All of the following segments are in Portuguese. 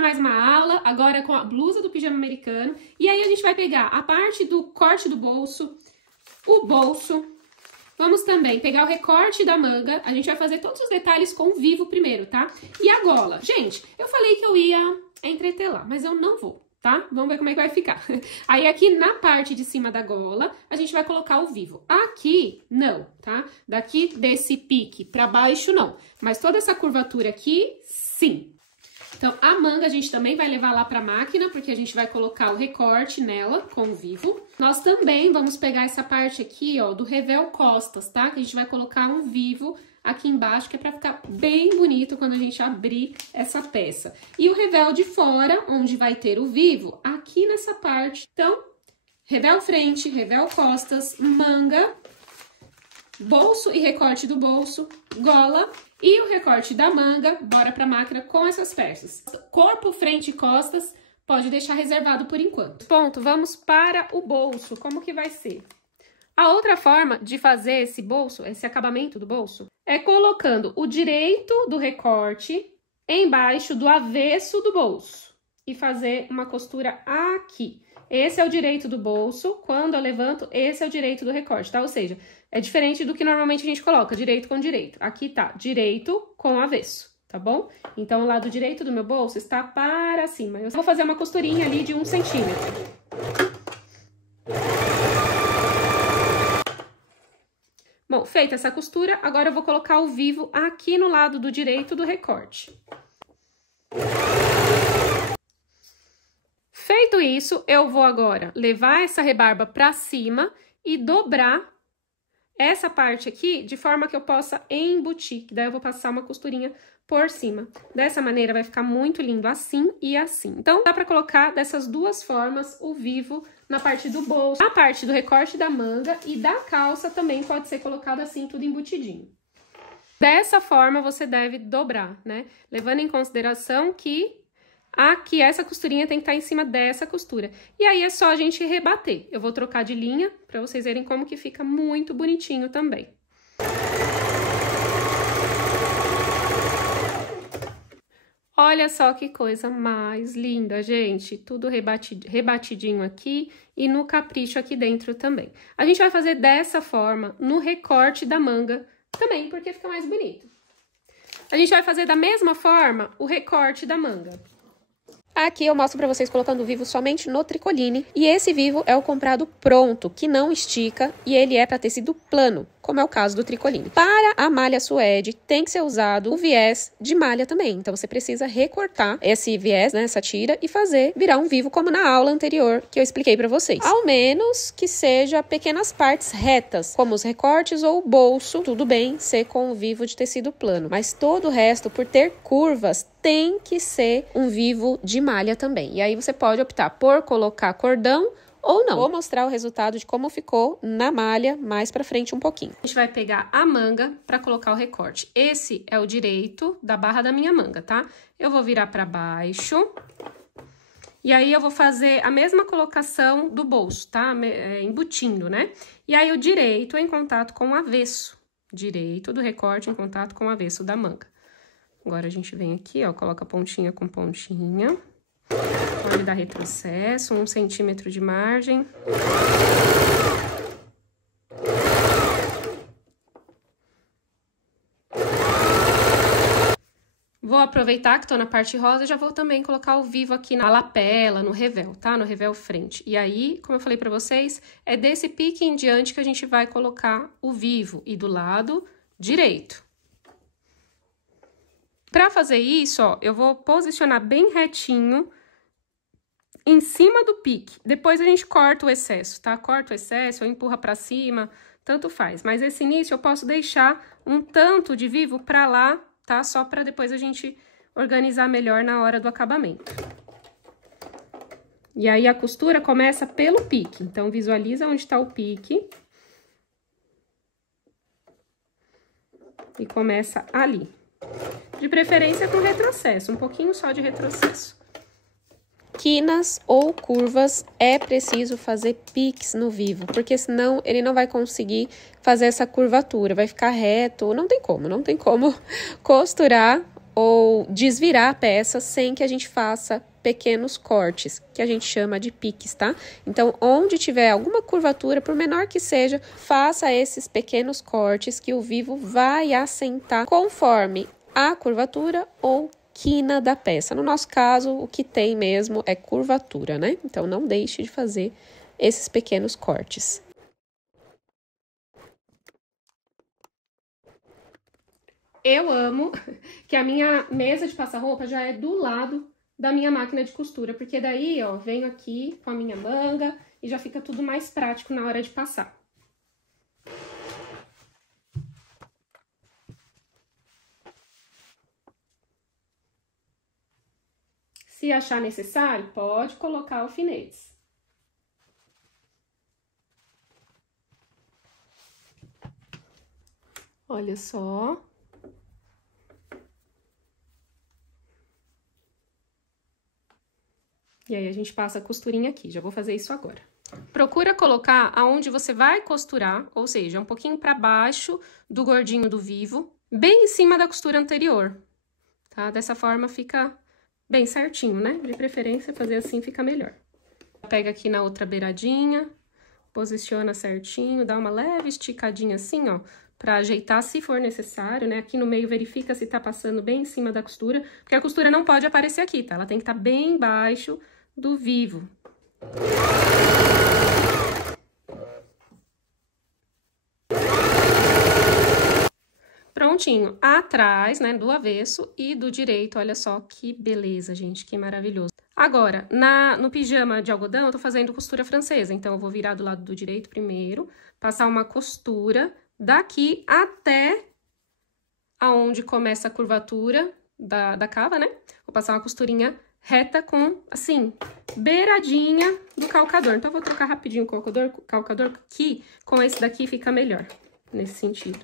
para mais uma aula, agora com a blusa do pijama americano. E aí a gente vai pegar a parte do corte do bolso, o bolso. Vamos também pegar o recorte da manga. A gente vai fazer todos os detalhes com o vivo primeiro, tá? E a gola. Gente, eu falei que eu ia entretelar, mas eu não vou, tá? Vamos ver como é que vai ficar. Aí aqui na parte de cima da gola, a gente vai colocar o vivo. Aqui, não, tá? Daqui desse pique pra baixo, não. Mas toda essa curvatura aqui, sim. Então, a manga a gente também vai levar lá pra máquina, porque a gente vai colocar o recorte nela com o vivo. Nós também vamos pegar essa parte aqui, ó, do revel costas, tá? Que a gente vai colocar um vivo aqui embaixo, que é pra ficar bem bonito quando a gente abrir essa peça. E o revel de fora, onde vai ter o vivo, aqui nessa parte. Então, revel frente, revel costas, manga, bolso e recorte do bolso, gola e o recorte da manga, bora pra máquina com essas peças. Corpo, frente e costas, pode deixar reservado por enquanto. Ponto, vamos para o bolso, como que vai ser? A outra forma de fazer esse bolso, esse acabamento do bolso, é colocando o direito do recorte embaixo do avesso do bolso e fazer uma costura aqui. Esse é o direito do bolso, quando eu levanto, esse é o direito do recorte, tá? Ou seja, é diferente do que normalmente a gente coloca, direito com direito. Aqui tá direito com avesso, tá bom? Então, o lado direito do meu bolso está para cima. Eu vou fazer uma costurinha ali de 1 centímetro. Bom, feita essa costura, agora eu vou colocar o vivo aqui no lado do direito do recorte. Feito isso, eu vou agora levar essa rebarba pra cima e dobrar essa parte aqui de forma que eu possa embutir. Daí eu vou passar uma costurinha por cima. Dessa maneira vai ficar muito lindo assim e assim. Então, dá pra colocar dessas duas formas o vivo na parte do bolso, na parte do recorte da manga e da calça também pode ser colocado assim, tudo embutidinho. Dessa forma, você deve dobrar, né? Levando em consideração que aqui essa costurinha tem que estar em cima dessa costura. E aí é só a gente rebater. Eu vou trocar de linha pra vocês verem como que fica muito bonitinho também. Olha só que coisa mais linda, gente. Tudo rebatidinho aqui e no capricho aqui dentro também. A gente vai fazer dessa forma no recorte da manga também, porque fica mais bonito. A gente vai fazer da mesma forma o recorte da manga. Aqui eu mostro pra vocês colocando o vivo somente no tricoline. E esse vivo é o comprado pronto, que não estica e ele é pra tecido plano, como é o caso do tricoline. Para a malha suede, tem que ser usado o viés de malha também. Então, você precisa recortar esse viés, né, essa tira, e fazer virar um vivo, como na aula anterior que eu expliquei pra vocês. Ao menos que seja pequenas partes retas, como os recortes ou o bolso, tudo bem ser com o vivo de tecido plano. Mas todo o resto, por ter curvas, tem que ser um vivo de malha também. E aí, você pode optar por colocar cordão ou não. Vou mostrar o resultado de como ficou na malha mais pra frente um pouquinho. A gente vai pegar a manga pra colocar o recorte. Esse é o direito da barra da minha manga, tá? Eu vou virar pra baixo. E aí, eu vou fazer a mesma colocação do bolso, tá? Embutindo, né? E aí, o direito em contato com o avesso. Direito do recorte em contato com o avesso da manga. Agora, a gente vem aqui, ó, coloca pontinha com pontinha. Pode dar retrocesso, 1 centímetro de margem. Vou aproveitar que tô na parte rosa e já vou também colocar o vivo aqui na lapela, no revel, tá? No revel frente. E aí, como eu falei pra vocês, é desse pique em diante que a gente vai colocar o vivo e do lado direito. Pra fazer isso, ó, eu vou posicionar bem retinho em cima do pique. Depois a gente corta o excesso, tá? Corta o excesso ou empurra pra cima, tanto faz. Mas esse início eu posso deixar um tanto de vivo pra lá, tá? Só pra depois a gente organizar melhor na hora do acabamento. E aí, a costura começa pelo pique. Então, visualiza onde tá o pique. E começa ali. De preferência com retrocesso, um pouquinho só de retrocesso. Quinas ou curvas, é preciso fazer piques no vivo, porque senão ele não vai conseguir fazer essa curvatura, vai ficar reto, não tem como costurar ou desvirar a peça sem que a gente faça pequenos cortes, que a gente chama de piques, tá? Então, onde tiver alguma curvatura, por menor que seja, faça esses pequenos cortes que o vivo vai assentar conforme a curvatura ou quina da peça. No nosso caso, o que tem mesmo é curvatura, né? Então, não deixe de fazer esses pequenos cortes. Eu amo que a minha mesa de passar roupa já é do lado da minha máquina de costura, porque daí, ó, venho aqui com a minha manga e já fica tudo mais prático na hora de passar. Se achar necessário, pode colocar alfinetes. Olha só. E aí, a gente passa a costurinha aqui. Já vou fazer isso agora. Procura colocar aonde você vai costurar, ou seja, um pouquinho para baixo do gordinho do vivo, bem em cima da costura anterior, tá? Dessa forma fica bem certinho, né? De preferência, fazer assim fica melhor. Pega aqui na outra beiradinha, posiciona certinho, dá uma leve esticadinha assim, ó, pra ajeitar se for necessário, né? Aqui no meio verifica se tá passando bem em cima da costura, porque a costura não pode aparecer aqui, tá? Ela tem que estar bem embaixo do vivo. Prontinho, atrás, né, do avesso e do direito, olha só que beleza, gente, que maravilhoso. Agora, no pijama de algodão, eu tô fazendo costura francesa, então eu vou virar do lado do direito primeiro, passar uma costura daqui até aonde começa a curvatura da cava, né? Vou passar uma costurinha reta com, assim, beiradinha do calcador. Então, eu vou trocar rapidinho o calcador aqui, com esse daqui fica melhor, nesse sentido.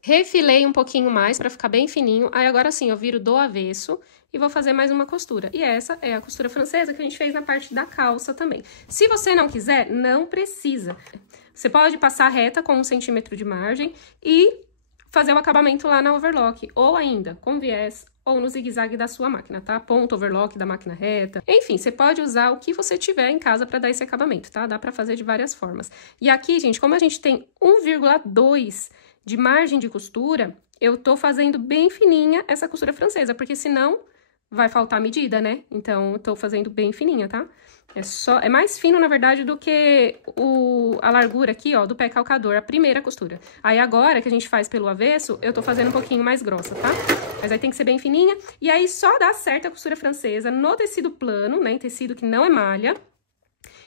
Refilei um pouquinho mais pra ficar bem fininho, aí agora sim, eu viro do avesso e vou fazer mais uma costura. E essa é a costura francesa que a gente fez na parte da calça também. Se você não quiser, não precisa. Você pode passar reta com 1 centímetro de margem e fazer o acabamento lá na overlock, ou ainda com viés, ou no zigue-zague da sua máquina, tá? Ponto overlock da máquina reta. Enfim, você pode usar o que você tiver em casa para dar esse acabamento, tá? Dá pra fazer de várias formas. E aqui, gente, como a gente tem 1,2 de margem de costura, eu tô fazendo bem fininha essa costura francesa, porque senão vai faltar medida, né? Então, eu tô fazendo bem fininha, tá? É mais fino, na verdade, do que a largura aqui, ó, do pé calcador, a primeira costura. Aí, agora que a gente faz pelo avesso, eu tô fazendo um pouquinho mais grossa, tá? Mas aí tem que ser bem fininha. E aí, só dá certo a costura francesa no tecido plano, né? Em tecido que não é malha.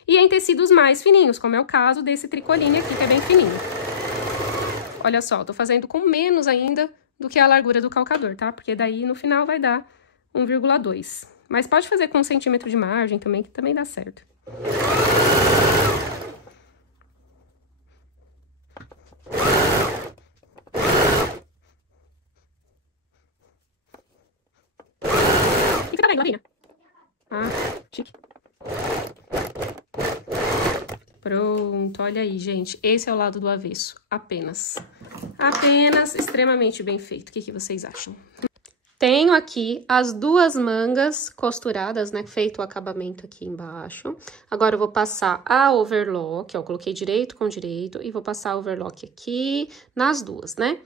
E em tecidos mais fininhos, como é o caso desse tricoline aqui, que é bem fininho. Olha só, tô fazendo com menos ainda do que a largura do calcador, tá? Porque daí, no final, vai dar 1,2. Mas pode fazer com 1 centímetro de margem também, que também dá certo. E fica bem, Lavinha. Ah, chique. Pronto, olha aí, gente. Esse é o lado do avesso, apenas. Apenas extremamente bem feito. O que vocês acham? Tenho aqui as 2 mangas costuradas, né? Feito o acabamento aqui embaixo. Agora, eu vou passar a overlock, ó. Coloquei direito com direito e vou passar a overlock aqui nas 2, né?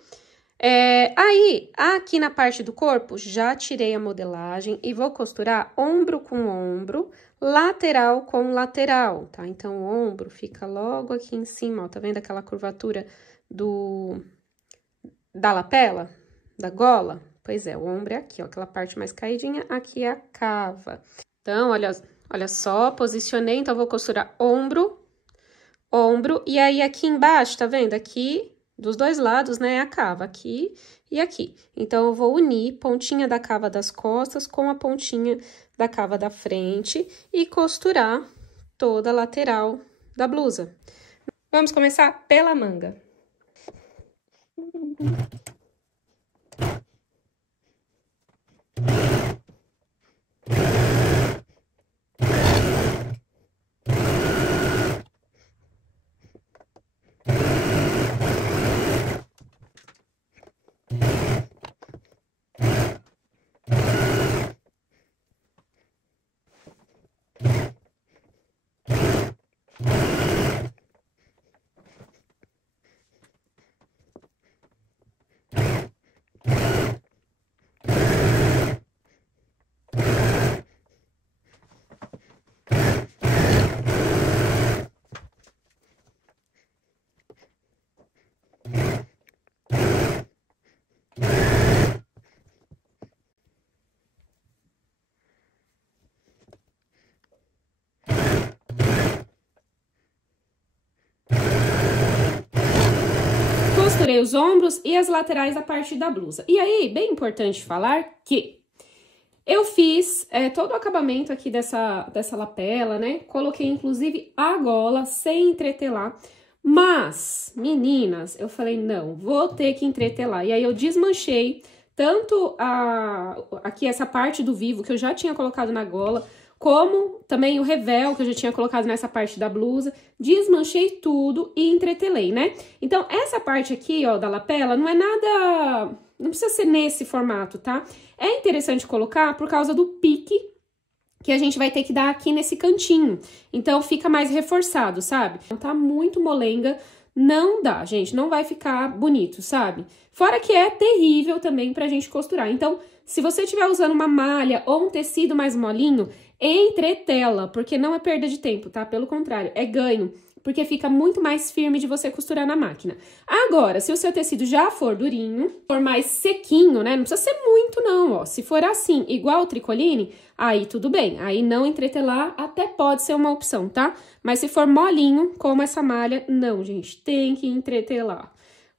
Aí, aqui na parte do corpo, já tirei a modelagem e vou costurar ombro com ombro, lateral com lateral, tá? Então, o ombro fica logo aqui em cima, ó. Tá vendo aquela curvatura da lapela, da gola? Pois é, o ombro é aqui, ó, aquela parte mais caidinha, aqui é a cava. Então, olha só, posicionei, então, vou costurar ombro, ombro, e aí aqui embaixo, tá vendo? Aqui, dos 2 lados, né, é a cava, aqui e aqui. Então, eu vou unir pontinha da cava das costas com a pontinha da cava da frente e costurar toda a lateral da blusa. Vamos começar pela manga. costurei os ombros e as laterais da parte da blusa. E aí, bem importante falar que eu fiz todo o acabamento aqui dessa lapela, né? Coloquei, inclusive, a gola sem entretelar. Mas, meninas, eu falei, não, vou ter que entretelar. E aí, eu desmanchei tanto aqui essa parte do vivo que eu já tinha colocado na gola, como também o revel que eu já tinha colocado nessa parte da blusa, desmanchei tudo e entretelei, né? Então, essa parte aqui, ó, da lapela, não é nada... Não precisa ser nesse formato, tá? É interessante colocar por causa do pique que a gente vai ter que dar aqui nesse cantinho. Então, fica mais reforçado, sabe? Então, tá muito molenga, não dá, gente, não vai ficar bonito, sabe? Fora que é terrível também pra gente costurar. Então, se você estiver usando uma malha ou um tecido mais molinho, entretela, porque não é perda de tempo, tá? Pelo contrário, é ganho, porque fica muito mais firme de você costurar na máquina. Agora, se o seu tecido já for durinho, for mais sequinho, né? Não precisa ser muito, não, ó. Se for assim, igual o tricoline, aí tudo bem. Aí não entretelar até pode ser uma opção, tá? Mas se for molinho, como essa malha, não, gente, tem que entretelar.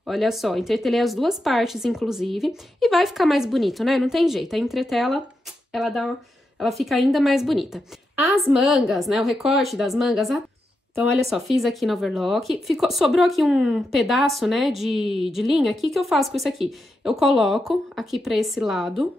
Olha só, entretelei as duas partes, inclusive, e vai ficar mais bonito, né? Não tem jeito, a entretela, ela fica ainda mais bonita. As mangas, né, o recorte das mangas, então, olha só, fiz aqui no overlock, sobrou aqui um pedaço, né, de linha, o que eu faço com isso aqui? Eu coloco aqui pra esse lado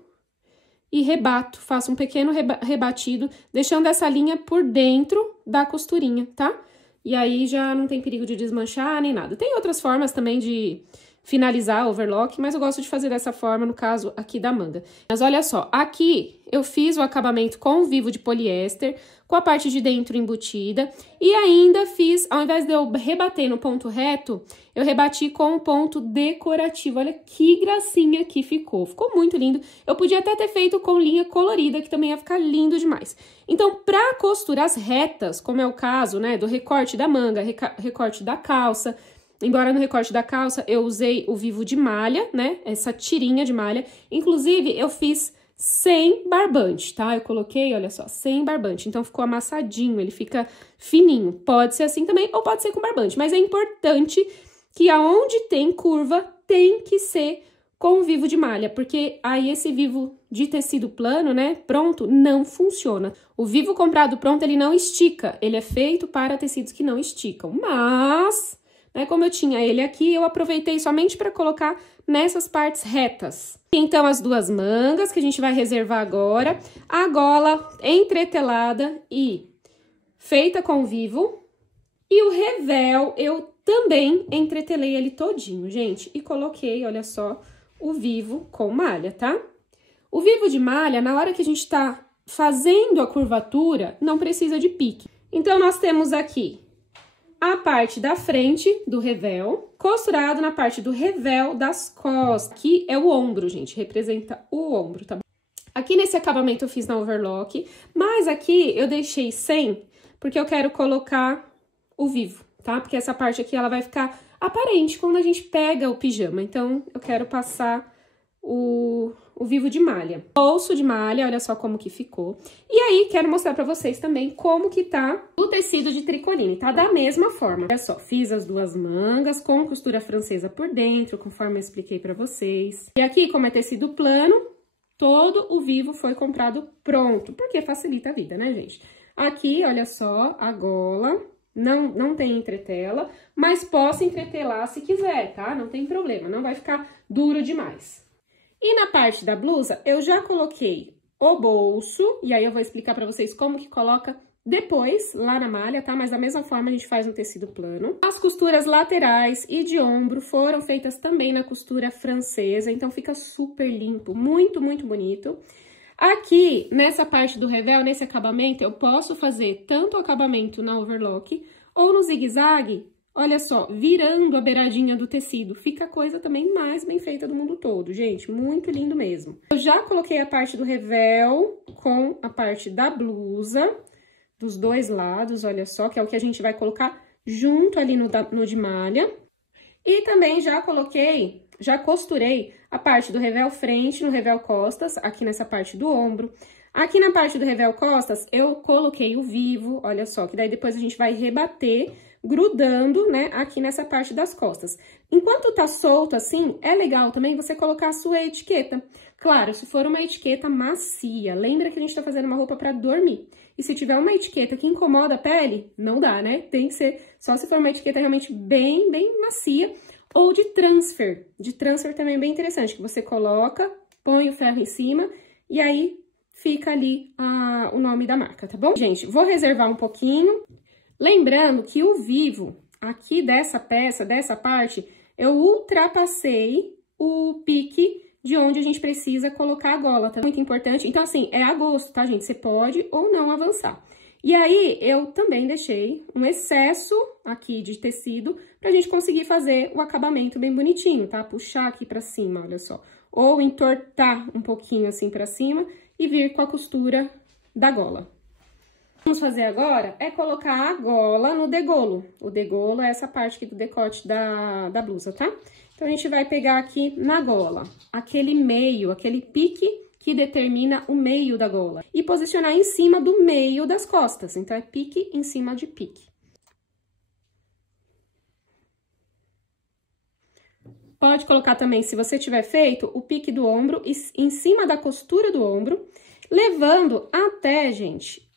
e rebato, faço um pequeno rebatido, deixando essa linha por dentro da costurinha, tá? E aí, já não tem perigo de desmanchar nem nada. Tem outras formas também de finalizar o overlock, mas eu gosto de fazer dessa forma, no caso aqui da manga. Mas olha só, aqui eu fiz o acabamento com o vivo de poliéster, com a parte de dentro embutida, e ainda fiz, ao invés de eu rebater no ponto reto, eu rebati com o ponto decorativo. Olha que gracinha que ficou. Ficou muito lindo. Eu podia até ter feito com linha colorida, que também ia ficar lindo demais. Então, pra costurar as retas, como é o caso, né, do recorte da manga, recorte da calça, embora no recorte da calça eu usei o vivo de malha, né, essa tirinha de malha, inclusive eu fiz sem barbante, tá? Eu coloquei, olha só, sem barbante, então ficou amassadinho, ele fica fininho. Pode ser assim também, ou pode ser com barbante, mas é importante que aonde tem curva, tem que ser com vivo de malha, porque aí esse vivo de tecido plano, né, pronto, não funciona. O vivo comprado pronto, ele não estica, ele é feito para tecidos que não esticam, mas, né, como eu tinha ele aqui, eu aproveitei somente para colocar nessas partes retas. Então, as duas mangas que a gente vai reservar agora, a gola entretelada e feita com vivo, e o revel eu também entretelei ele todinho, gente, e coloquei, olha só, o vivo com malha, tá? O vivo de malha, na hora que a gente tá fazendo a curvatura, não precisa de pique. Então, nós temos aqui a parte da frente do revel, costurado na parte do revel das costas. Aqui é o ombro, gente, representa o ombro, tá bom? Aqui nesse acabamento eu fiz na overlock, mas aqui eu deixei sem, porque eu quero colocar o vivo, tá? Porque essa parte aqui, ela vai ficar aparente quando a gente pega o pijama, então eu quero passar o vivo de malha. Bolso de malha, olha só como que ficou. E aí, quero mostrar pra vocês também como que tá o tecido de tricoline, tá? Da mesma forma. Olha só, fiz as duas mangas com costura francesa por dentro, conforme eu expliquei pra vocês. E aqui, como é tecido plano, todo o vivo foi comprado pronto, porque facilita a vida, né, gente? Aqui, olha só, a gola, não tem entretela, mas posso entretelar se quiser, tá? Não tem problema, não vai ficar duro demais. E na parte da blusa, eu já coloquei o bolso, e aí eu vou explicar pra vocês como que coloca depois, lá na malha, tá? Mas da mesma forma a gente faz no tecido plano. As costuras laterais e de ombro foram feitas também na costura francesa, então fica super limpo, muito, muito bonito. Aqui, nessa parte do revel, nesse acabamento, eu posso fazer tanto o acabamento na overlock ou no zigue-zague, olha só, virando a beiradinha do tecido. Fica a coisa também mais bem feita do mundo todo, gente, muito lindo mesmo. Eu já coloquei a parte do revel com a parte da blusa, dos dois lados, olha só, que é o que a gente vai colocar junto ali no de malha. E também já costurei a parte do revel frente no revel costas, aqui nessa parte do ombro. Aqui na parte do revel costas, eu coloquei o vivo, olha só, que daí depois a gente vai rebater grudando, né, aqui nessa parte das costas. Enquanto tá solto assim, é legal também você colocar a sua etiqueta. Claro, se for uma etiqueta macia, lembra que a gente tá fazendo uma roupa pra dormir. E se tiver uma etiqueta que incomoda a pele, não dá, né? Tem que ser só se for uma etiqueta realmente bem macia. Ou de transfer. De transfer também é bem interessante, que você coloca, põe o ferro em cima e aí fica ali o nome da marca, tá bom? Gente, vou reservar um pouquinho. Lembrando que o vivo, aqui dessa peça, dessa parte, eu ultrapassei o pique de onde a gente precisa colocar a gola, tá? Muito importante. Então, assim, é a gosto, tá, gente? Você pode ou não avançar. E aí, eu também deixei um excesso aqui de tecido pra gente conseguir fazer o acabamento bem bonitinho, tá? Puxar aqui pra cima, olha só. Ou entortar um pouquinho assim pra cima e vir com a costura da gola. Vamos fazer agora é colocar a gola no degolo. O degolo é essa parte aqui do decote da blusa, tá? Então, a gente vai pegar aqui na gola, aquele meio, aquele pique que determina o meio da gola. E posicionar em cima do meio das costas. Então, é pique em cima de pique. Pode colocar também, se você tiver feito, o pique do ombro em cima da costura do ombro, levando até, gente,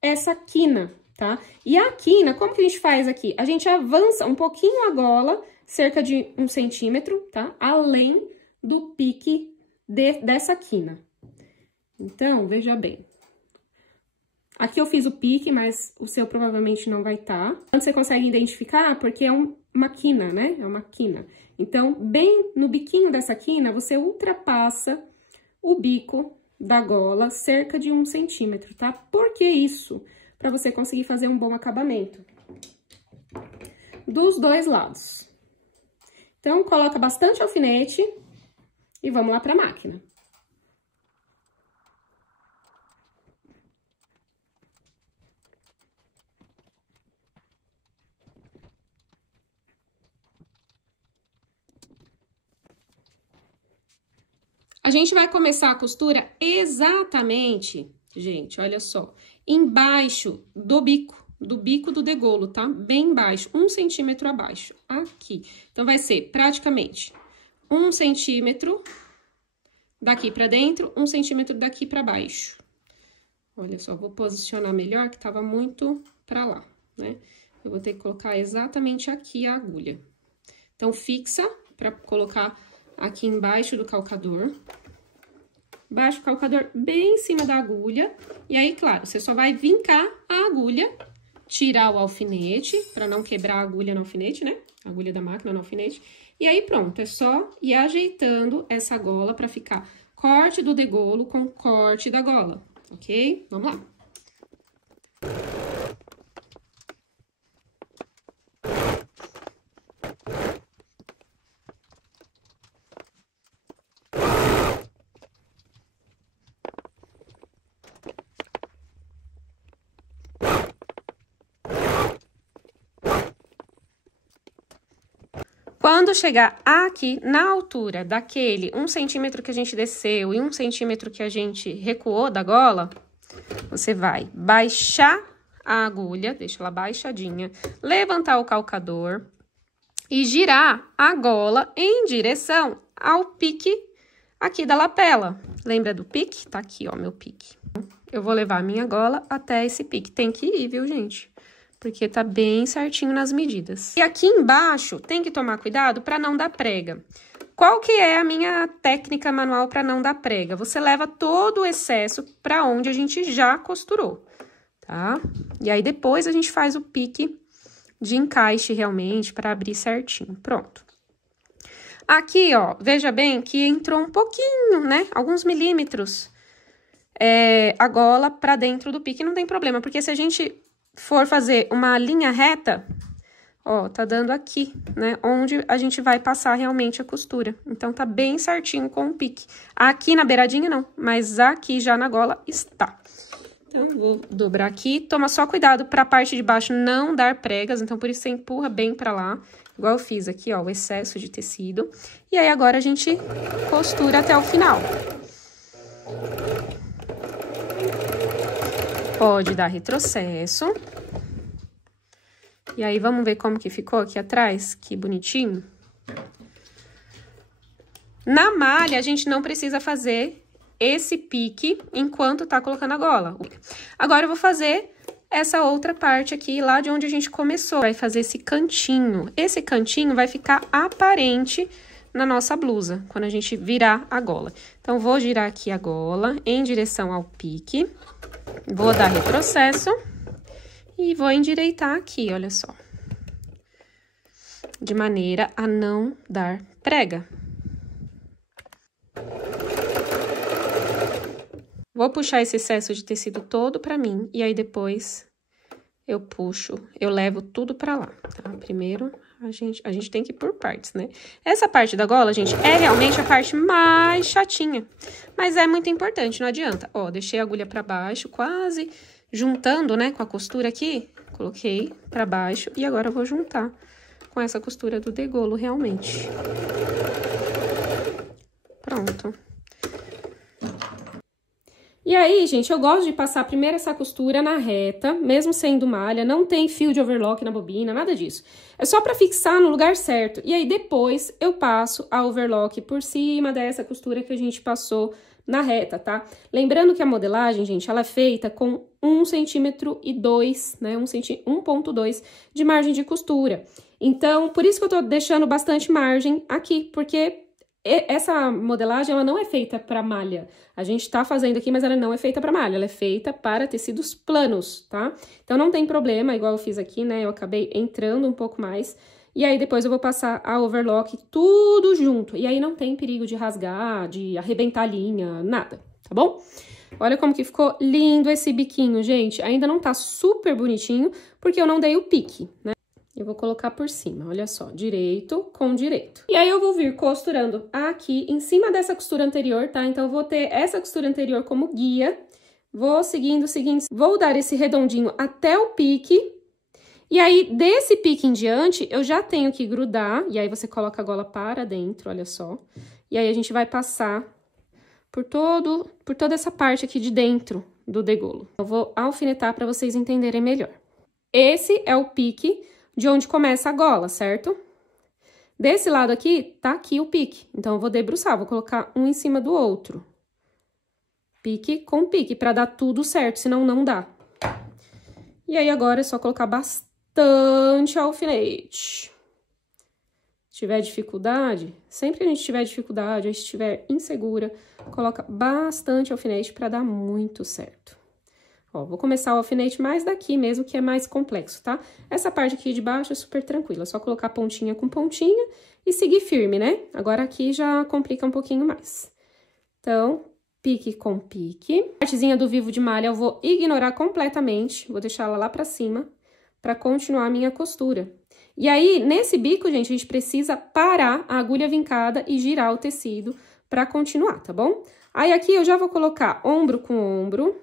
essa quina, tá? E a quina, como que a gente faz aqui? A gente avança um pouquinho a gola, cerca de 1 centímetro, tá? Além do pique dessa quina. Então, veja bem. Aqui eu fiz o pique, mas o seu provavelmente não vai estar. Quando você consegue identificar, porque é uma quina, né? É uma quina. Então, bem no biquinho dessa quina, você ultrapassa o bico da gola, cerca de 1 centímetro, tá? Por que isso? Pra você conseguir fazer um bom acabamento. Dos dois lados. Então, coloca bastante alfinete e vamos lá pra máquina. A gente vai começar a costura exatamente, gente, olha só, embaixo do bico do degolo, tá? Bem embaixo, 1 centímetro abaixo, aqui. Então, vai ser praticamente 1 centímetro daqui pra dentro, 1 centímetro daqui pra baixo. Olha só, vou posicionar melhor, que tava muito pra lá, né? Eu vou ter que colocar exatamente aqui a agulha. Então, fixa pra colocar aqui embaixo do calcador. Baixa o calcador bem em cima da agulha. E aí, claro, você só vai vincar a agulha, tirar o alfinete, pra não quebrar a agulha no alfinete, né? A agulha da máquina no alfinete. E aí, pronto, é só ir ajeitando essa gola pra ficar corte do degolo com corte da gola, ok? Vamos lá. Quando chegar aqui na altura daquele 1 centímetro que a gente desceu e 1 centímetro que a gente recuou da gola, você vai baixar a agulha, deixa ela baixadinha, levantar o calcador e girar a gola em direção ao pique aqui da lapela. Lembra do pique? Tá aqui, ó, meu pique. Eu vou levar a minha gola até esse pique. Tem que ir, viu, gente? Porque tá bem certinho nas medidas. E aqui embaixo, tem que tomar cuidado para não dar prega. Qual que é a minha técnica manual para não dar prega? Você leva todo o excesso para onde a gente já costurou, tá? E aí, depois, a gente faz o pique de encaixe realmente para abrir certinho. Pronto. Aqui, ó, veja bem que entrou um pouquinho, né? Alguns milímetros a gola para dentro do pique. Não tem problema, porque se a gente for fazer uma linha reta, ó, tá dando aqui, né, onde a gente vai passar realmente a costura. Então, tá bem certinho com o pique. Aqui na beiradinha, não, mas aqui já na gola está. Então, vou dobrar aqui. Toma só cuidado pra parte de baixo não dar pregas, então, por isso você empurra bem pra lá, igual eu fiz aqui, ó, o excesso de tecido. E aí, agora, a gente costura até o final. Pode dar retrocesso. E aí, vamos ver como que ficou aqui atrás? Que bonitinho. Na malha, a gente não precisa fazer esse pique enquanto tá colocando a gola. Agora, eu vou fazer essa outra parte aqui, lá de onde a gente começou. Vai fazer esse cantinho. Esse cantinho vai ficar aparente na nossa blusa, quando a gente virar a gola. Então, vou girar aqui a gola em direção ao pique. Vou dar retrocesso e vou endireitar aqui, olha só. De maneira a não dar prega. Vou puxar esse excesso de tecido todo pra mim, e aí depois eu puxo, eu levo tudo pra lá, tá? Primeiro, a gente tem que ir por partes, né? Essa parte da gola, gente, é realmente a parte mais chatinha, mas é muito importante, não adianta. Ó, deixei a agulha pra baixo, quase juntando, né, com a costura aqui, coloquei pra baixo, e agora eu vou juntar com essa costura do degolo, realmente. Pronto. E aí, gente, eu gosto de passar primeiro essa costura na reta, mesmo sendo malha, não tem fio de overlock na bobina, nada disso. É só pra fixar no lugar certo. E aí, depois, eu passo a overlock por cima dessa costura que a gente passou na reta, tá? Lembrando que a modelagem, gente, ela é feita com 1,2 cm, né? 1,2 de margem de costura. Então, por isso que eu tô deixando bastante margem aqui, porque essa modelagem, ela não é feita para malha. A gente tá fazendo aqui, mas ela não é feita para malha, ela é feita para tecidos planos, tá? Então, não tem problema, igual eu fiz aqui, né? Eu acabei entrando um pouco mais. E aí, depois eu vou passar a overlock tudo junto. E aí, não tem perigo de rasgar, de arrebentar a linha, nada, tá bom? Olha como que ficou lindo esse biquinho, gente. Ainda não tá super bonitinho, porque eu não dei o pique, né? Eu vou colocar por cima, olha só, direito com direito. E aí, eu vou vir costurando aqui em cima dessa costura anterior, tá? Então, eu vou ter essa costura anterior como guia. Vou seguindo, vou dar esse redondinho até o pique. E aí, desse pique em diante, eu já tenho que grudar. E aí, você coloca a gola para dentro, olha só. E aí, a gente vai passar por toda essa parte aqui de dentro do degolo. Eu vou alfinetar para vocês entenderem melhor. Esse é o pique de onde começa a gola, certo? Desse lado aqui, tá aqui o pique. Então, eu vou debruçar, vou colocar um em cima do outro. Pique com pique, pra dar tudo certo, senão não dá. E aí, agora é só colocar bastante alfinete. Se tiver dificuldade, sempre que a gente tiver dificuldade ou estiver insegura, coloca bastante alfinete pra dar muito certo. Ó, vou começar o alfinete mais daqui mesmo, que é mais complexo, tá? Essa parte aqui de baixo é super tranquila, é só colocar pontinha com pontinha e seguir firme, né? Agora aqui já complica um pouquinho mais. Então, pique com pique. A partezinha do vivo de malha eu vou ignorar completamente, vou deixar ela lá pra cima, pra continuar a minha costura. E aí, nesse bico, gente, a gente precisa parar a agulha vincada e girar o tecido pra continuar, tá bom? Aí, aqui eu já vou colocar ombro com ombro.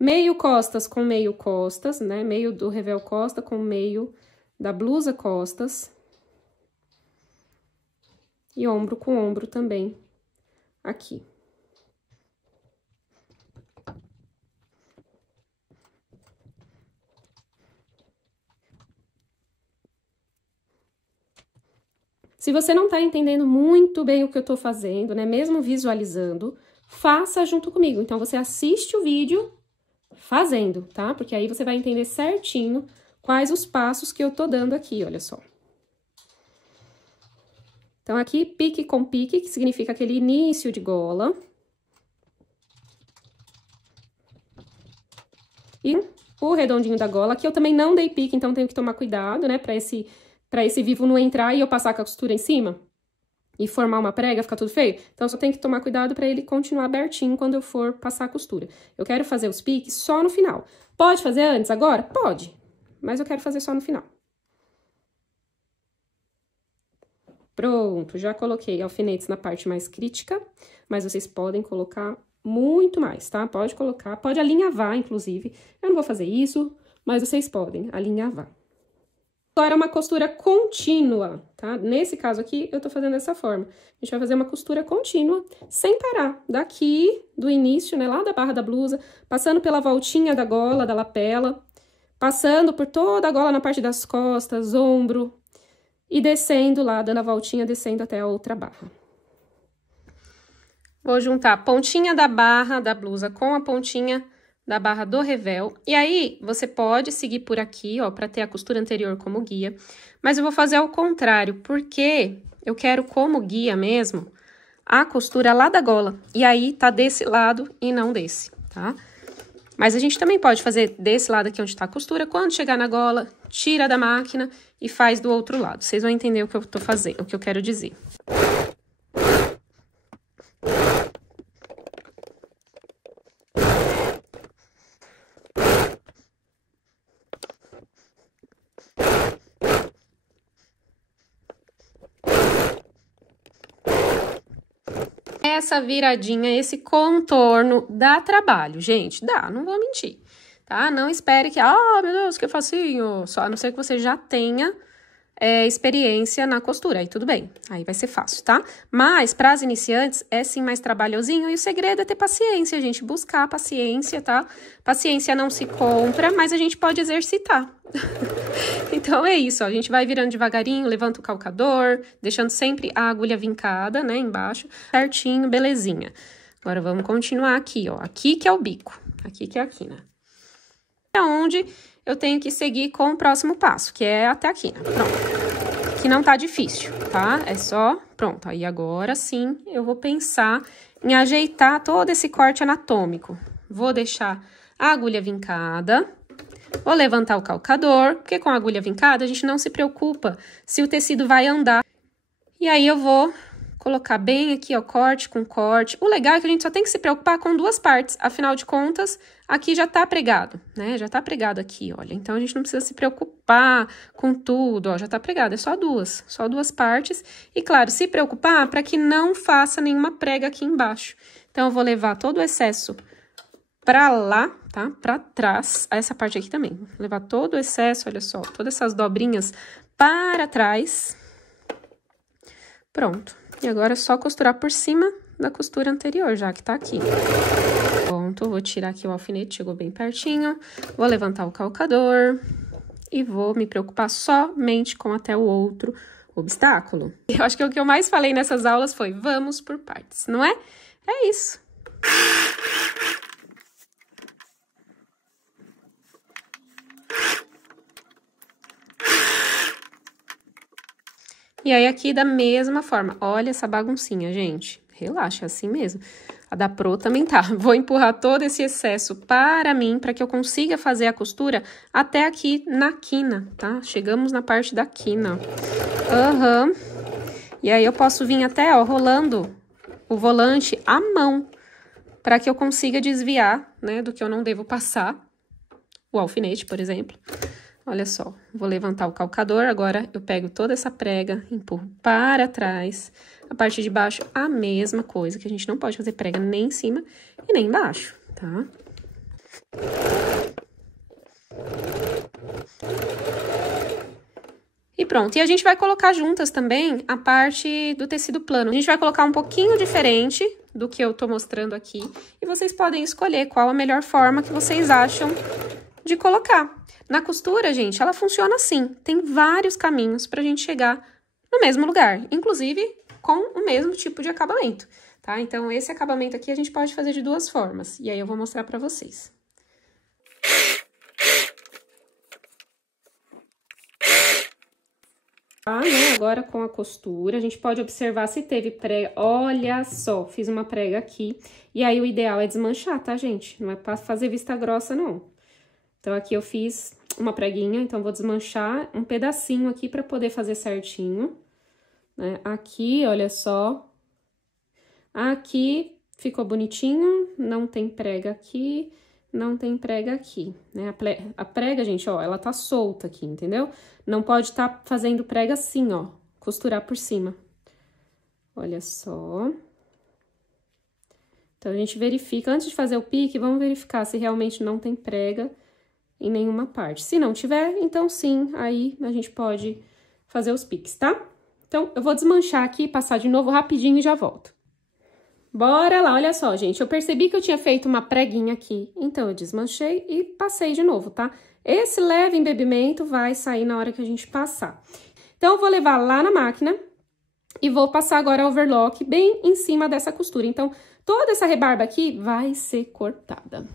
Meio costas com meio costas, né? Meio do revel costa com meio da blusa costas. E ombro com ombro também, aqui. Se você não tá entendendo muito bem o que eu tô fazendo, né? Mesmo visualizando, faça junto comigo. Então, você assiste o vídeo fazendo, tá? Porque aí você vai entender certinho quais os passos que eu tô dando aqui, olha só. Então, aqui, pique com pique, que significa aquele início de gola. E o redondinho da gola, aqui eu também não dei pique, então tenho que tomar cuidado, né? Pra esse vivo não entrar e eu passar com a costura em cima e formar uma prega, ficar tudo feio. Então, só tem que tomar cuidado pra ele continuar abertinho quando eu for passar a costura. Eu quero fazer os piques só no final. Pode fazer antes, agora? Pode. Mas eu quero fazer só no final. Pronto, já coloquei alfinetes na parte mais crítica, mas vocês podem colocar muito mais, tá? Pode colocar, pode alinhavar, inclusive. Eu não vou fazer isso, mas vocês podem alinhavar. Agora, uma costura contínua, tá? Nesse caso aqui, eu tô fazendo dessa forma. A gente vai fazer uma costura contínua, sem parar. Daqui, do início, né, lá da barra da blusa, passando pela voltinha da gola, da lapela, passando por toda a gola na parte das costas, ombro, e descendo lá, dando a voltinha, descendo até a outra barra. Vou juntar a pontinha da barra da blusa com a pontinha da barra do revel. E aí, você pode seguir por aqui, ó, pra ter a costura anterior como guia. Mas eu vou fazer ao contrário, porque eu quero como guia mesmo a costura lá da gola. E aí, tá desse lado e não desse, tá? Mas a gente também pode fazer desse lado aqui onde tá a costura. Quando chegar na gola, tira da máquina e faz do outro lado. Vocês vão entender o que eu tô fazendo, o que eu quero dizer. Essa viradinha, esse contorno dá trabalho, gente, dá, não vou mentir, tá? Não espere que, meu Deus, que facinho, só a não ser que você já tenha experiência na costura, aí tudo bem, aí vai ser fácil, tá? Mas, para as iniciantes, é sim mais trabalhosinho e o segredo é ter paciência, gente, buscar paciência, tá? Paciência não se compra, mas a gente pode exercitar. Então, é isso, ó, a gente vai virando devagarinho, levanta o calcador, deixando sempre a agulha vincada, né, embaixo, certinho, belezinha. Agora, vamos continuar aqui, ó, aqui que é o bico, aqui que é a quina. É onde eu tenho que seguir com o próximo passo, que é até a quina, pronto. Que não tá difícil, tá? É só, pronto, aí agora sim eu vou pensar em ajeitar todo esse corte anatômico. Vou deixar a agulha vincada. Vou levantar o calcador, porque com a agulha vincada a gente não se preocupa se o tecido vai andar. E aí, eu vou colocar bem aqui, ó, corte com corte. O legal é que a gente só tem que se preocupar com duas partes, afinal de contas, aqui já tá pregado, né? Já tá pregado aqui, olha. Então, a gente não precisa se preocupar com tudo, ó, já tá pregado, é só duas partes. E, claro, se preocupar para que não faça nenhuma prega aqui embaixo. Então, eu vou levar todo o excesso pra lá, tá? Pra trás, essa parte aqui também. Vou levar todo o excesso, olha só, todas essas dobrinhas para trás. Pronto. E agora é só costurar por cima da costura anterior, já que tá aqui. Pronto, vou tirar aqui o alfinete, chegou bem pertinho. Vou levantar o calcador e vou me preocupar somente com até o outro obstáculo. Eu acho que o que eu mais falei nessas aulas foi, vamos por partes, não é? É isso. E aí, aqui da mesma forma, olha essa baguncinha, gente, relaxa, é assim mesmo. A da Pro também tá. Vou empurrar todo esse excesso para mim, para que eu consiga fazer a costura até aqui na quina, tá? Chegamos na parte da quina. E aí, eu posso vir até, ó, rolando o volante à mão, para que eu consiga desviar, né, do que eu não devo passar. O alfinete, por exemplo. Olha só, vou levantar o calcador, agora eu pego toda essa prega, empurro para trás. A parte de baixo, a mesma coisa, que a gente não pode fazer prega nem em cima e nem embaixo, tá? E pronto, e a gente vai colocar juntas também a parte do tecido plano. A gente vai colocar um pouquinho diferente do que eu tô mostrando aqui. E vocês podem escolher qual a melhor forma que vocês acham de colocar. Na costura, gente, ela funciona assim. Tem vários caminhos pra gente chegar no mesmo lugar, inclusive com o mesmo tipo de acabamento, tá? Então, esse acabamento aqui a gente pode fazer de duas formas, e aí eu vou mostrar pra vocês. Né? Agora, com a costura, a gente pode observar se teve prega. Olha só, fiz uma prega aqui, e aí o ideal é desmanchar, tá, gente? Não é pra fazer vista grossa, não. Então, aqui eu fiz uma preguinha, então vou desmanchar um pedacinho aqui pra poder fazer certinho, né? Aqui, olha só. Aqui ficou bonitinho, não tem prega aqui, não tem prega aqui, né? A prega, gente, ó, ela tá solta aqui, entendeu? Não pode tá fazendo prega assim, ó, costurar por cima. Olha só. Então, a gente verifica, antes de fazer o pique, vamos verificar se realmente não tem prega em nenhuma parte. Se não tiver, então sim, aí a gente pode fazer os piques, tá? Então, eu vou desmanchar aqui, passar de novo rapidinho e já volto. Bora lá, olha só, gente, eu percebi que eu tinha feito uma preguinha aqui, então eu desmanchei e passei de novo, tá? Esse leve embebimento vai sair na hora que a gente passar. Então, eu vou levar lá na máquina e vou passar agora a overlock bem em cima dessa costura. Então, toda essa rebarba aqui vai ser cortada.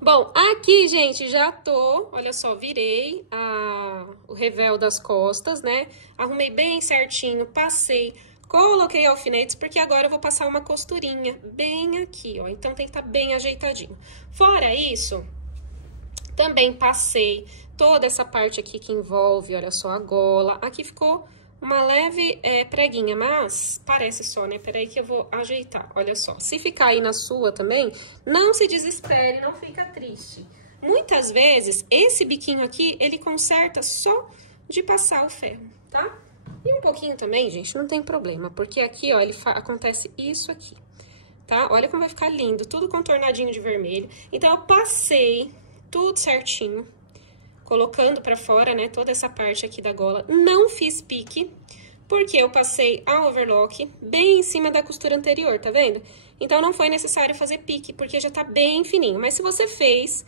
Bom, aqui, gente, já tô, olha só, virei o revel das costas, né? Arrumei bem certinho, passei, coloquei alfinetes, porque agora eu vou passar uma costurinha bem aqui, ó. Então, tem que estar bem ajeitadinho. Fora isso, também passei toda essa parte aqui que envolve, olha só, a gola. Aqui ficou uma leve preguinha, mas parece só, né? Peraí que eu vou ajeitar, olha só. Se ficar aí na sua também, não se desespere, não fica triste. Muitas vezes, esse biquinho aqui, ele conserta só de passar o ferro, tá? E um pouquinho também, gente, não tem problema, porque aqui, ó, acontece isso aqui, tá? Olha como vai ficar lindo, tudo contornadinho de vermelho. Então, eu passei tudo certinho, colocando pra fora, né, toda essa parte aqui da gola. Não fiz pique, porque eu passei a overlock bem em cima da costura anterior, tá vendo? Então, não foi necessário fazer pique, porque já tá bem fininho. Mas se você fez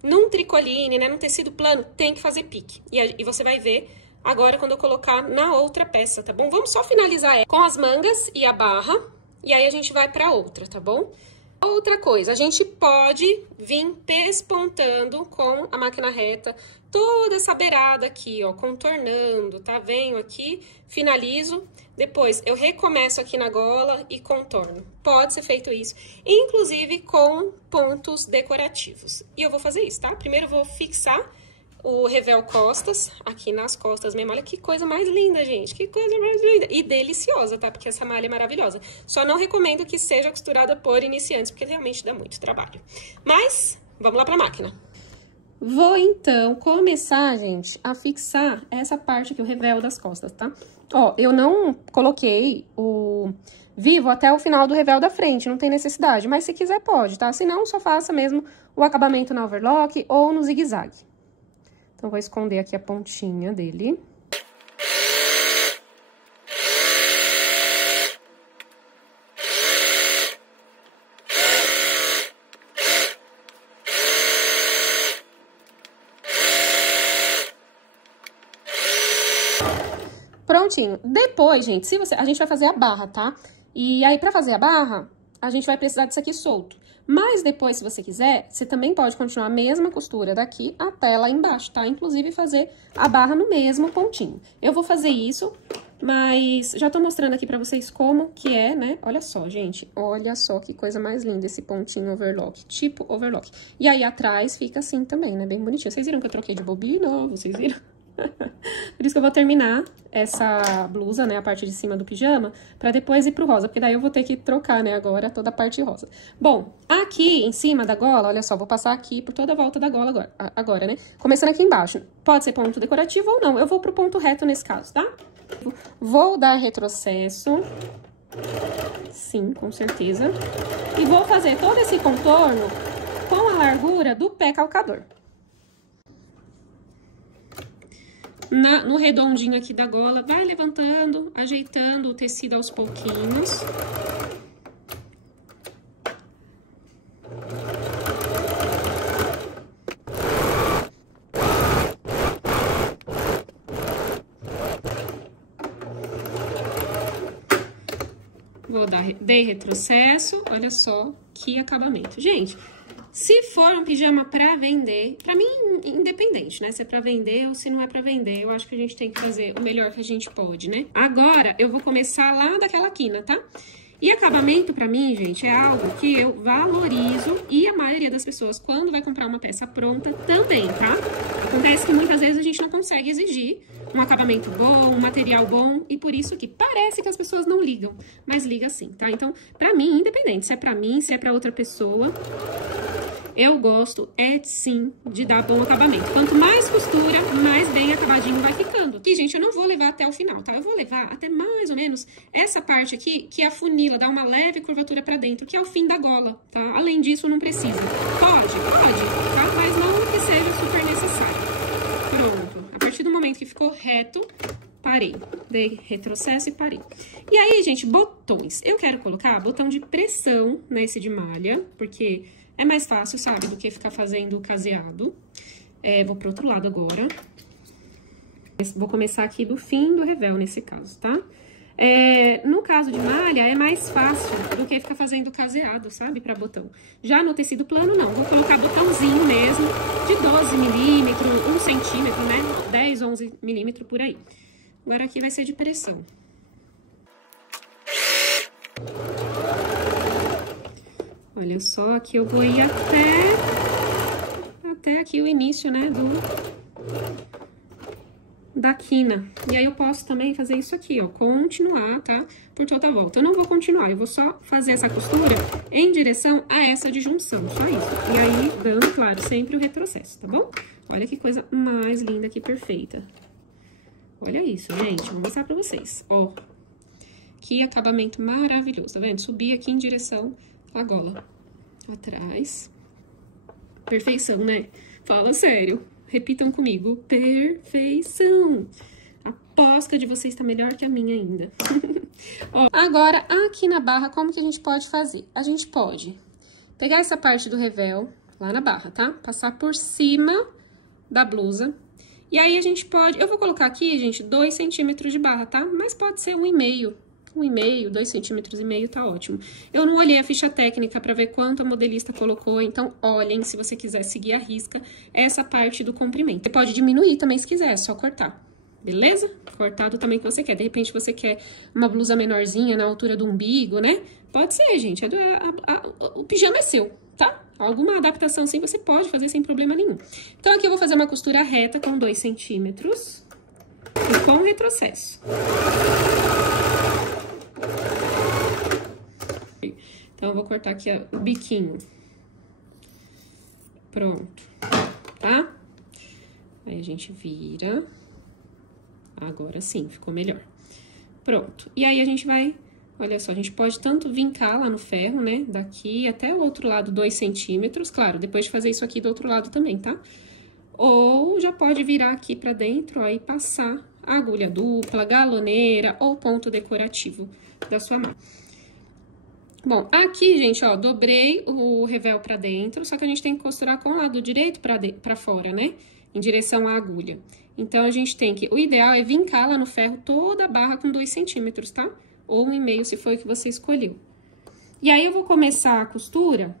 num tricoline, né, num tecido plano, tem que fazer pique. E você vai ver agora quando eu colocar na outra peça, tá bom? Vamos só finalizar com as mangas e a barra, e aí a gente vai pra outra, tá bom? Outra coisa, a gente pode vir pespontando com a máquina reta toda essa beirada aqui, ó, contornando, tá? Venho aqui, finalizo, depois eu recomeço aqui na gola e contorno. Pode ser feito isso, inclusive com pontos decorativos. E eu vou fazer isso, tá? Primeiro eu vou fixar o revel costas, aqui nas costas mesmo. Olha que coisa mais linda, gente. Que coisa mais linda. E deliciosa, tá? Porque essa malha é maravilhosa. Só não recomendo que seja costurada por iniciantes, porque realmente dá muito trabalho. Mas, vamos lá pra máquina. Vou, então, começar, gente, a fixar essa parte aqui, o revel das costas, tá? Ó, eu não coloquei o vivo até o final do revel da frente, não tem necessidade. Mas se quiser, pode, tá? Se não, só faça mesmo o acabamento na overlock ou no zigue-zague. Então, vou esconder aqui a pontinha dele. Prontinho. Depois, gente, a gente vai fazer a barra, tá? E aí, pra fazer a barra, a gente vai precisar disso aqui solto. Mas depois, se você quiser, você também pode continuar a mesma costura daqui até lá embaixo, tá? Inclusive, fazer a barra no mesmo pontinho. Eu vou fazer isso, mas já tô mostrando aqui pra vocês como que é, né? Olha só, gente, olha só que coisa mais linda esse pontinho overlock, tipo overlock. E aí, atrás fica assim também, né? Bem bonitinho. Vocês viram que eu troquei de bobina? Vocês viram? Por isso que eu vou terminar essa blusa, né, a parte de cima do pijama, pra depois ir pro rosa, porque daí eu vou ter que trocar, né, agora toda a parte rosa. Bom, aqui em cima da gola, olha só, vou passar aqui por toda a volta da gola agora, né, começando aqui embaixo. Pode ser ponto decorativo ou não, eu vou pro ponto reto nesse caso, tá? Vou dar retrocesso, sim, com certeza, e vou fazer todo esse contorno com a largura do pé calcador. No redondinho aqui da gola, vai levantando, ajeitando o tecido aos pouquinhos. Dei retrocesso, olha só que acabamento. Gente, Se for um pijama pra vender, pra mim, independente, né? Se é pra vender ou se não é pra vender, eu acho que a gente tem que fazer o melhor que a gente pode, né? Agora, eu vou começar lá daquela quina, tá? E acabamento, pra mim, gente, é algo que eu valorizo e a maioria das pessoas, quando vai comprar uma peça pronta, também, tá? Acontece que muitas vezes a gente não consegue exigir um acabamento bom, um material bom, e por isso que parece que as pessoas não ligam, mas liga sim, tá? Então, pra mim, independente se é pra mim, se é pra outra pessoa, eu gosto, sim, de dar bom acabamento. Quanto mais costura, mais bem acabadinho vai ficando. Aqui, gente, eu não vou levar até o final, tá? Eu vou levar até mais ou menos essa parte aqui, que afunila, dá uma leve curvatura pra dentro, que é o fim da gola, tá? Além disso, não precisa. Pode, tá? Mas não que seja super necessário. Pronto. A partir do momento que ficou reto, parei. Dei retrocesso e parei. E aí, gente, botões. Eu quero colocar botão de pressão nesse de malha, porque é mais fácil, sabe, do que ficar fazendo caseado. Vou pro outro lado agora. Vou começar aqui do fim do revel, nesse caso, tá? No caso de malha, é mais fácil do que ficar fazendo caseado, sabe, pra botão. Já no tecido plano, não. Vou colocar botãozinho mesmo, de 12 milímetros, 1 centímetro, né? 10, 11 milímetros, por aí. Agora aqui vai ser de pressão. Olha só, aqui eu vou ir até aqui o início, né, da quina. E aí eu posso também fazer isso aqui, ó, continuar, tá? Por toda a volta. Eu não vou continuar, eu vou só fazer essa costura em direção a essa de junção, só isso. E aí, dando, claro, sempre o retrocesso, tá bom? Olha que coisa mais linda, que perfeita. Olha isso, gente, vou mostrar pra vocês, ó. Que acabamento maravilhoso, tá vendo? Subi aqui em direção à gola. Atrás. Perfeição, né? Fala sério. Repitam comigo. Perfeição. A posca de vocês tá melhor que a minha ainda. Ó, agora, aqui na barra, como que a gente pode fazer? A gente pode pegar essa parte do revel, lá na barra, tá? Passar por cima da blusa. E aí, a gente pode... Eu vou colocar aqui, gente, 2 centímetros de barra, tá? Mas pode ser 1,5. 1,5, 2,5 centímetros tá ótimo. Eu não olhei a ficha técnica para ver quanto a modelista colocou, então olhem, se você quiser seguir a risca, essa parte do comprimento. Você pode diminuir também se quiser, é só cortar, beleza? Cortar do tamanho que você quer. De repente você quer uma blusa menorzinha na altura do umbigo, né? Pode ser, gente, o pijama é seu, tá? Alguma adaptação assim você pode fazer sem problema nenhum. Então aqui eu vou fazer uma costura reta com 2 centímetros e com retrocesso. Então, eu vou cortar aqui o biquinho. Pronto, tá? Aí, a gente vira. Agora sim, ficou melhor. Pronto. E aí, a gente vai... Olha só, a gente pode tanto vincar lá no ferro, né? Daqui até o outro lado, 2 centímetros. Claro, depois de fazer isso aqui do outro lado também, tá? Ou já pode virar aqui pra dentro, ó, e passar a agulha dupla, galoneira ou ponto decorativo da sua máquina. Bom, aqui, gente, ó, dobrei o revel pra dentro, só que a gente tem que costurar com o lado direito pra fora, né? Em direção à agulha. Então, a gente tem que... O ideal é vincar lá no ferro toda a barra com 2 centímetros, tá? Ou 1,5, se foi o que você escolheu. E aí, eu vou começar a costura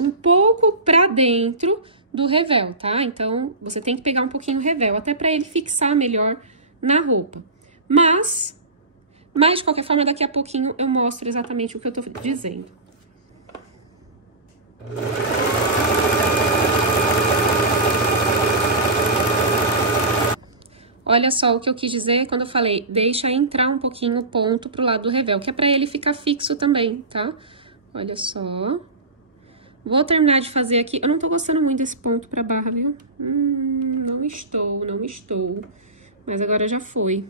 um pouco pra dentro do revel, tá? Então, você tem que pegar um pouquinho o revel, até pra ele fixar melhor na roupa. Mas, de qualquer forma, daqui a pouquinho eu mostro exatamente o que eu tô dizendo. Olha só o que eu quis dizer quando eu falei, deixa entrar um pouquinho o ponto pro lado do revel, que é pra ele ficar fixo também, tá? Olha só. Vou terminar de fazer aqui. Eu não tô gostando muito desse ponto pra barra, viu? Não estou. Mas agora já foi.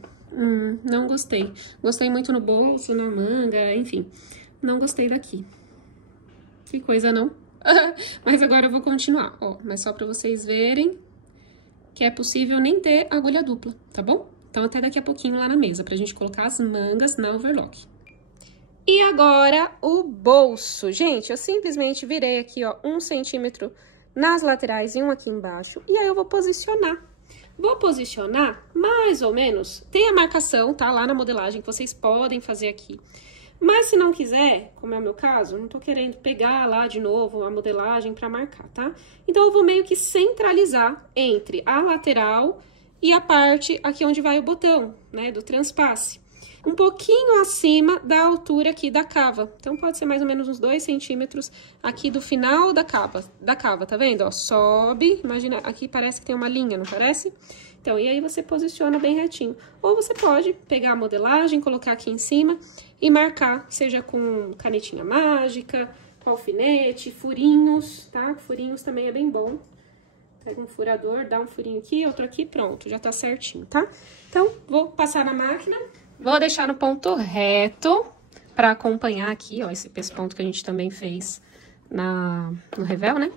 Não gostei. Gostei muito no bolso, na manga, enfim. Não gostei daqui. Que coisa, não? Mas agora eu vou continuar, ó. Mas só pra vocês verem que é possível nem ter agulha dupla, tá bom? Então, até daqui a pouquinho lá na mesa, pra gente colocar as mangas na overlock. E agora, o bolso. Gente, eu simplesmente virei aqui, ó, 1 centímetro nas laterais e 1 aqui embaixo. E aí, eu vou posicionar. Vou posicionar mais ou menos, tem a marcação, tá? Lá na modelagem, que vocês podem fazer aqui. Mas se não quiser, como é o meu caso, não tô querendo pegar lá de novo a modelagem pra marcar, tá? Então, eu vou meio que centralizar entre a lateral e a parte aqui onde vai o botão, né, do transpasse. Um pouquinho acima da altura aqui da cava. Então, pode ser mais ou menos uns 2 centímetros aqui do final da cava, tá vendo? Ó, sobe, imagina, aqui parece que tem uma linha, não parece? Então, e aí você posiciona bem retinho. Ou você pode pegar a modelagem, colocar aqui em cima e marcar, seja com canetinha mágica, com alfinete, furinhos, tá? Furinhos também é bem bom. Pega um furador, dá um furinho aqui, outro aqui, pronto, já tá certinho, tá? Então, vou passar na máquina. Vou deixar no ponto reto pra acompanhar aqui, ó, esse pesponto que a gente também fez no revel, né?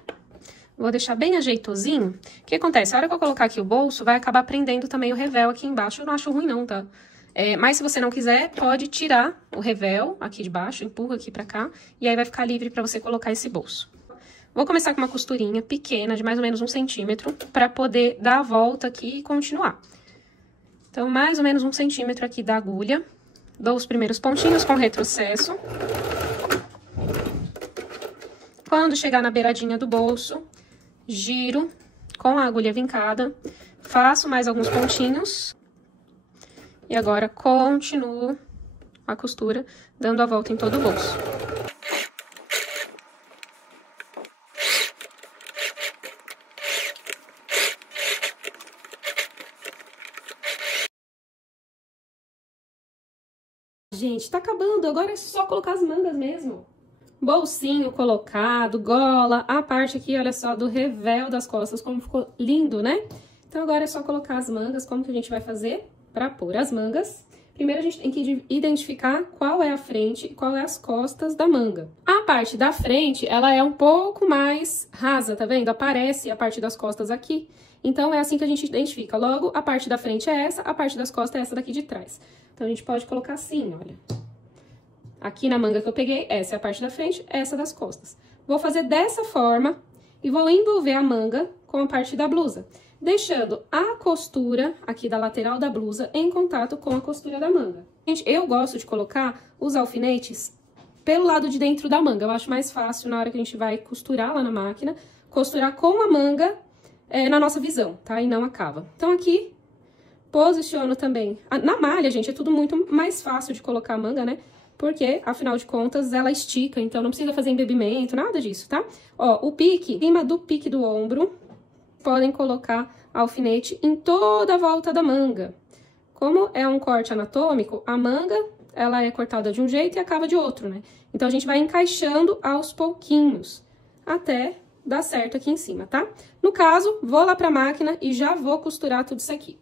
Vou deixar bem ajeitosinho. O que acontece? A hora que eu colocar aqui o bolso, vai acabar prendendo também o revel aqui embaixo. Eu não acho ruim não, tá? Mas se você não quiser, pode tirar o revel aqui de baixo, empurra aqui pra cá, e aí vai ficar livre pra você colocar esse bolso. Vou começar com uma costurinha pequena, de mais ou menos 1 centímetro, pra poder dar a volta aqui e continuar. Então, mais ou menos 1 centímetro aqui da agulha. Dou os primeiros pontinhos com retrocesso. Quando chegar na beiradinha do bolso, giro com a agulha vincada. Faço mais alguns pontinhos. E agora, continuo a costura, dando a volta em todo o bolso. Gente, tá acabando, agora é só colocar as mangas mesmo. Bolsinho colocado, gola, a parte aqui, olha só, do revel das costas, como ficou lindo, né? Então, agora é só colocar as mangas, como que a gente vai fazer pra pôr as mangas? Primeiro, a gente tem que identificar qual é a frente e qual é as costas da manga. A parte da frente, ela é um pouco mais rasa, tá vendo? Aparece a parte das costas aqui. Então, é assim que a gente identifica. Logo, a parte da frente é essa, a parte das costas é essa daqui de trás. Então, a gente pode colocar assim, olha. Aqui na manga que eu peguei, essa é a parte da frente, essa das costas. Vou fazer dessa forma e vou envolver a manga com a parte da blusa, deixando a costura aqui da lateral da blusa em contato com a costura da manga. Gente, eu gosto de colocar os alfinetes pelo lado de dentro da manga. Eu acho mais fácil na hora que a gente vai costurar lá na máquina, costurar com a manga na nossa visão, tá? E não a cava. Então, aqui, posiciono também. Na malha, gente, é tudo muito mais fácil de colocar a manga, né? Porque, afinal de contas, ela estica, então não precisa fazer embebimento, nada disso, tá? Ó, o pique, em cima do pique do ombro, podem colocar alfinete em toda a volta da manga. Como é um corte anatômico, a manga, ela é cortada de um jeito e a cava de outro, né? Então, a gente vai encaixando aos pouquinhos, até dar certo aqui em cima, tá? No caso, vou lá pra máquina e já vou costurar tudo isso aqui.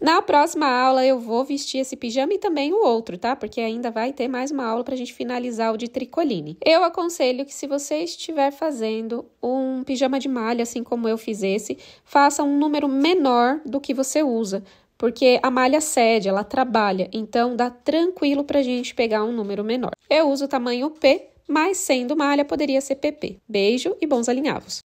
Na próxima aula, eu vou vestir esse pijama e também o outro, tá? Porque ainda vai ter mais uma aula pra gente finalizar o de tricoline. Eu aconselho que se você estiver fazendo um pijama de malha, assim como eu fiz esse, faça um número menor do que você usa, porque a malha cede, ela trabalha, então dá tranquilo pra gente pegar um número menor. Eu uso o tamanho P, mas sendo malha poderia ser PP. Beijo e bons alinhavos!